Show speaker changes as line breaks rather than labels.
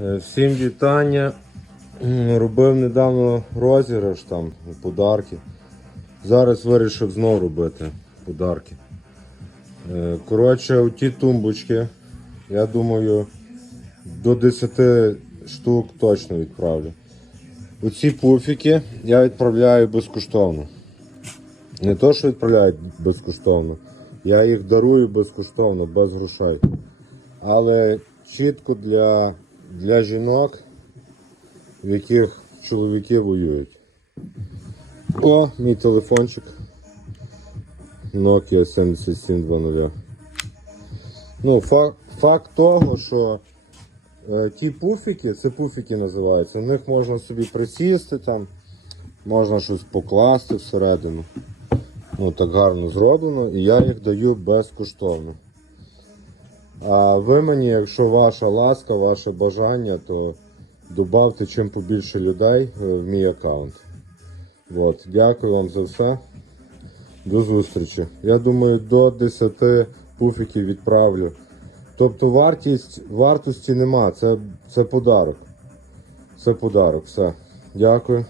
Е, Всім вітання. Робив недавно розіграш там подарки. Зараз вирішив знову робити подарки. Е, Коротше, ті тумбочки, я думаю, до 10 штук точно відправлю. У ці пуфіки я відправляю безкоштовно. Не то, що відправляють безкоштовно, я їх дарую безкоштовно, без грошей. Але чітко для, для жінок, в яких чоловіки воюють. О, мій телефончик. Nokia 7720. Ну, факт, факт того, що е, ті пуфіки, це пуфіки називаються, в них можна собі присісти там, можна щось покласти всередину. Ну, так гарно зроблено, і я їх даю безкоштовно. А ви мені, якщо ваша ласка, ваше бажання, то додавте чим побільше людей е, в мій аккаунт. От, дякую вам за все. До зустрічі. Я думаю, до 10 пуфіків відправлю. Тобто вартість, вартості нема, це, це подарок. Це подарок, все. Дякую.